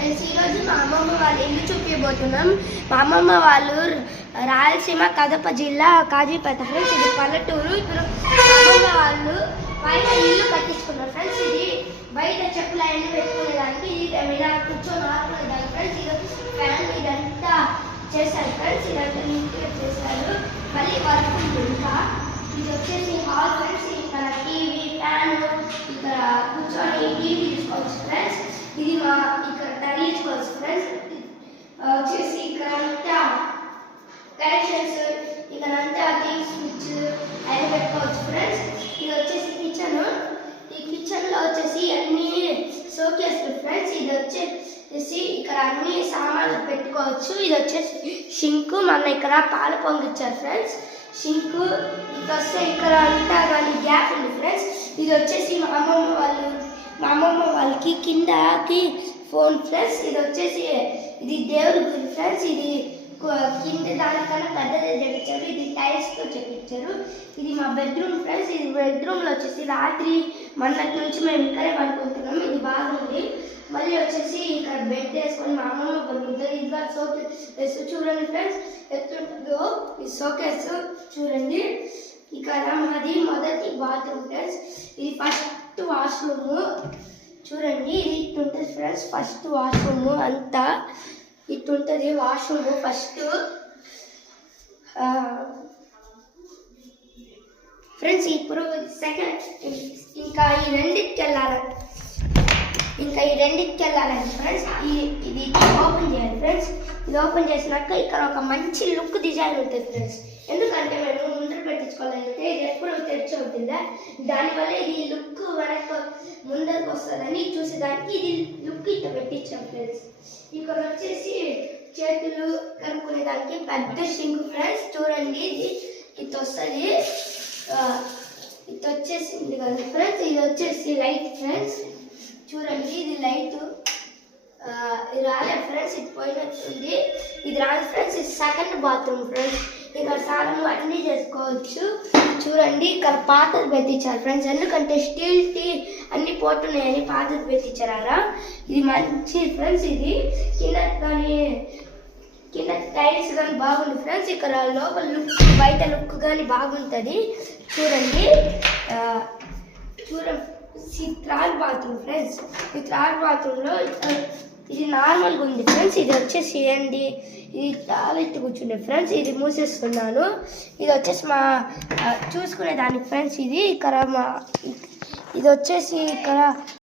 Friends ఈరోజు మా అమ్మమ్మ వాళ్ళ ఇల్లు చూపించబోతున్నాం. మా అమ్మమ్మ వాళ్ళు రాయలసీమ కడప జిల్లా కాజీపేట ఫ్రెండ్స్. ఇది పల్లెటూరు. ఇప్పుడు మా అమ్మమ్మ వాళ్ళు పైన ఇల్లు కట్టించుకున్నారు ఫ్రెండ్స్. ఇది బయట చెప్పులు అవన్నీ పెట్టుకునేదానికి, ఇది ఏమైనా కూర్చొని ఆడుకునేదానికి ఫ్రెండ్స్. ఇది ఫ్యాన్ ఇదంతా చేశారు ఫ్రెండ్స్. ఇదంతా నీట్గా చేశారు. మళ్ళీ వర్క్ ఉంది. ఇంకా ఇది వచ్చేసి హాల్ ఫ్రెండ్స్. ఇక్కడ టీవీ ఫ్యాన్, ఇక్కడ కూర్చొని టీవీ తీసుకోవచ్చు ఫ్రెండ్స్. ఇది మా ఇక్కడ తరలించుకోవచ్చు ఫ్రెండ్స్. వచ్చేసి ఇక్కడ అంతా కనెక్షన్స్, ఇక్కడ అంతా థింగ్స్ స్విచ్ అవి పెట్టుకోవచ్చు ఫ్రెండ్స్. ఇది వచ్చేసి కిచెన్. ఈ కిచెన్లో వచ్చేసి అన్ని షోకేస్లు ఫ్రెండ్స్. ఇది వచ్చేసి ఇక్కడ అన్ని సామాన్లు పెట్టుకోవచ్చు. ఇది వచ్చేసి షింక్. మన ఇక్కడ పాలు పొంగిచ్చారు ఫ్రెండ్స్. షింక్ ఇది వస్తే ఇక్కడ అంతా కానీ గ్యాప్ ఉంది ఫ్రెండ్స్. ఇది వచ్చేసి మా అమ్మమ్మ వాళ్ళకి కిందకి ఫోన్ ఫ్రెండ్స్. ఇది వచ్చేసి ఇది దేవుడి గుడి ఫ్రెండ్స్. ఇది కింద దానికన్నా పెద్దది చెప్పించారు. ఇది టైల్స్తో చెప్పించారు. ఇది మా బెడ్రూమ్ ఫ్రెండ్స్. ఇది బెడ్రూమ్లో వచ్చేసి రాత్రి మొన్నటి నుంచి మేము ఇక్కడే పడుకుంటున్నాము. ఇది బాగుంది. మళ్ళీ వచ్చేసి ఇక్కడ బెడ్ వేసుకొని మా అమ్మమ్మ పడుకుంటారు. ఇది షోకేస్ చూడండి ఫ్రెండ్స్ ఎట్లుంటుందో. ఈ షోకేస్ చూడండి. ఇక్కడ మాది మొదటి బాత్రూమ్ ఫ్రెండ్స్. ఇది ఫస్ట్ వాష్రూము చూడండి. ఇది ఇట్లుంటుంది ఫ్రెండ్స్. ఫస్ట్ వాష్రూము అంతా ఇట్లుంటుంది వాష్రూము ఫస్ట్ ఫ్రెండ్స్. ఇప్పుడు సెకండ్ ఇంకా ఈ రెండింటికి వెళ్ళాలండి ఫ్రెండ్స్. ఇది ఓపెన్ చేయాలి ఫ్రెండ్స్. ఇది ఓపెన్ చేసినాక ఇక్కడ ఒక మంచి లుక్ డిజైన్ ఉంటుంది ఫ్రెండ్స్. ఎందుకంటే మేము ముందర పెట్టించుకోవాలంటే ఇది ఎప్పుడు తెరిచి అవుతుందా, దానివల్ల ఇది లుక్ వెనక్కి ముందరకు వస్తుందని చూసేదానికి ఇది లుక్ ఇట్లా పెట్టించాం ఫ్రెండ్స్. ఇక్కడ వచ్చేసి చేతులు కనుక్కునే దానికి పెద్ద షింక్ ఫ్రెండ్స్. చూడండి ఇది ఇట్లా వస్తుంది. ఇది వచ్చేసింది కదా ఫ్రెండ్స్. ఇది వచ్చేసి లైట్ ఫ్రెండ్స్. చూడండి ఇది లైట్. ఇది రాలేదు ఫ్రెండ్స్. ఇది పోయినట్టుంది. ఇది రాదు ఫ్రెండ్స్. ఇది సెకండ్ బాత్రూమ్ ఫ్రెండ్స్. ఇక్కడ స్నానం అన్నీ చేసుకోవచ్చు. చూడండి ఇక్కడ పాతలు పెట్టించారు ఫ్రెండ్స్. ఎందుకంటే స్టీల్కి అన్ని పోతున్నాయని పాతలు పెట్టించారా. ఇది మంచి ఫ్రెండ్స్. ఇది కింద టైల్స్ కానీ బాగుంది ఫ్రెండ్స్. ఇక్కడ లోపల లుక్ బయట లుక్ కానీ బాగుంటుంది. చూడండి థర్డ్ బాత్రూమ్ ఫ్రెండ్స్. ఈ థర్డ్ బాత్రూంలో ఇది నార్మల్గా ఉంది ఫ్రెండ్స్. ఇది వచ్చేసి ఏంటి, ఇది టాయిలెట్ కూర్చుండే ఫ్రెండ్స్. ఇది మూసేస్తున్నాను. ఇది వచ్చేసి మా చూసుకునే దానికి ఫ్రెండ్స్. ఇది ఇక్కడ ఇది వచ్చేసి ఇక్కడ